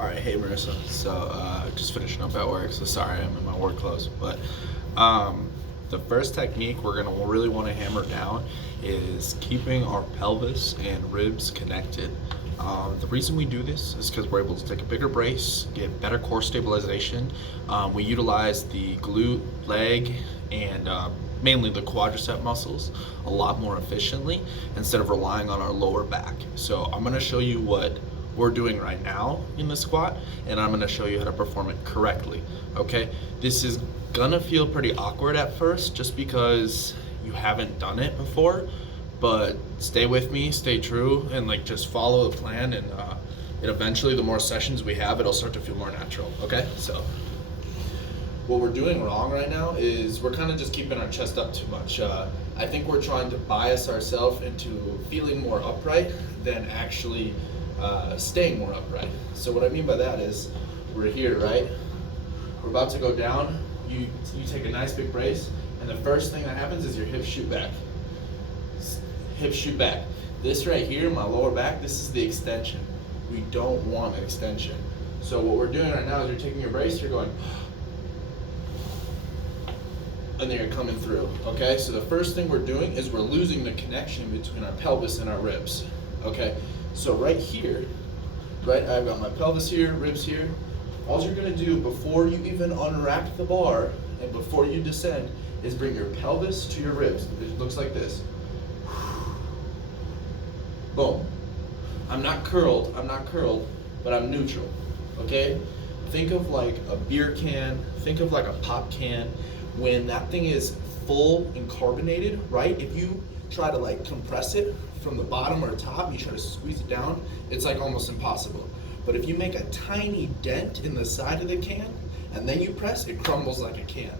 All right, hey Marissa. So just finishing up at work. So sorry, I'm in my work clothes. But the first technique we're gonna really want to hammer down is keeping our pelvis and ribs connected. The reason we do this is because we're able to take a bigger brace, get better core stabilization. We utilize the glute, leg, and mainly the quadricep muscles a lot more efficiently instead of relying on our lower back. So I'm gonna show you what we're doing right now in the squat, and I'm going to show you how to perform it correctly. Okay, this is gonna feel pretty awkward at first just because you haven't done it before, but stay with me, stay true, and like just follow the plan, and it eventually, the more sessions we have, it'll start to feel more natural. Okay, so what we're doing wrong right now is we're kind of just keeping our chest up too much. I think we're trying to bias ourselves into feeling more upright than actually staying more upright. So what I mean by that is we're here, right? We're about to go down. You take a nice big brace, and the first thing that happens is your hips shoot back. Hips shoot back. This right here, my lower back, this is the extension. We don't want an extension. So what we're doing right now is you're taking your brace, you're going, and then you're coming through, okay? So the first thing we're doing is we're losing the connection between our pelvis and our ribs, okay? So right here, right, I've got my pelvis here, ribs here. All you're gonna do before you even unrack the bar and before you descend is bring your pelvis to your ribs. It looks like this. Boom. I'm not curled, but I'm neutral, okay? Think of like a beer can, think of like a pop can. When that thing is full and carbonated, right? If you try to like compress it from the bottom or top, you try to squeeze it down, it's like almost impossible. But if you make a tiny dent in the side of the can and then you press, it crumbles like a can.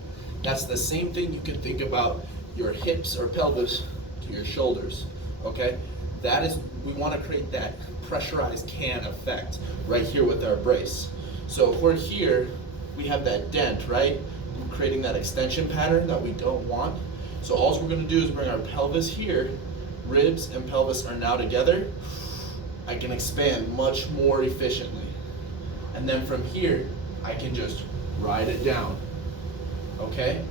That's the same thing you can think about your hips or pelvis to your shoulders, okay? That is, we want to create that pressurized can effect right here with our brace. So if we're here, we have that dent, right? We're creating that extension pattern that we don't want. So all we're going to do is bring our pelvis here, ribs and pelvis are now together. I can expand much more efficiently. And then from here, I can just ride it down, okay?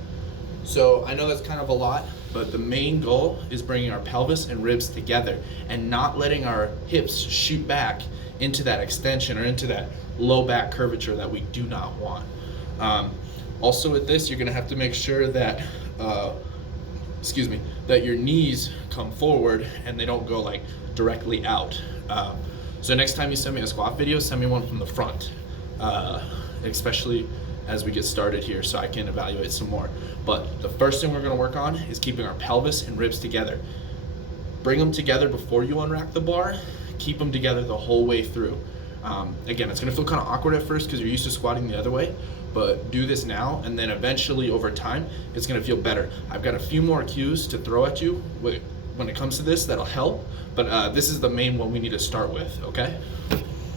So I know that's kind of a lot, but the main goal is bringing our pelvis and ribs together and not letting our hips shoot back into that extension or into that low back curvature that we do not want. Also with this, you're gonna have to make sure that that your knees come forward and they don't go like directly out. So next time you send me a squat video, send me one from the front, especially as we get started here so I can evaluate some more. But the first thing we're gonna work on is keeping our pelvis and ribs together. Bring them together before you unrack the bar, keep them together the whole way through. Again, it's gonna feel kind of awkward at first because you're used to squatting the other way, but do this now, and then eventually over time, it's gonna feel better. I've got a few more cues to throw at you when it comes to this that'll help, but this is the main one we need to start with, okay?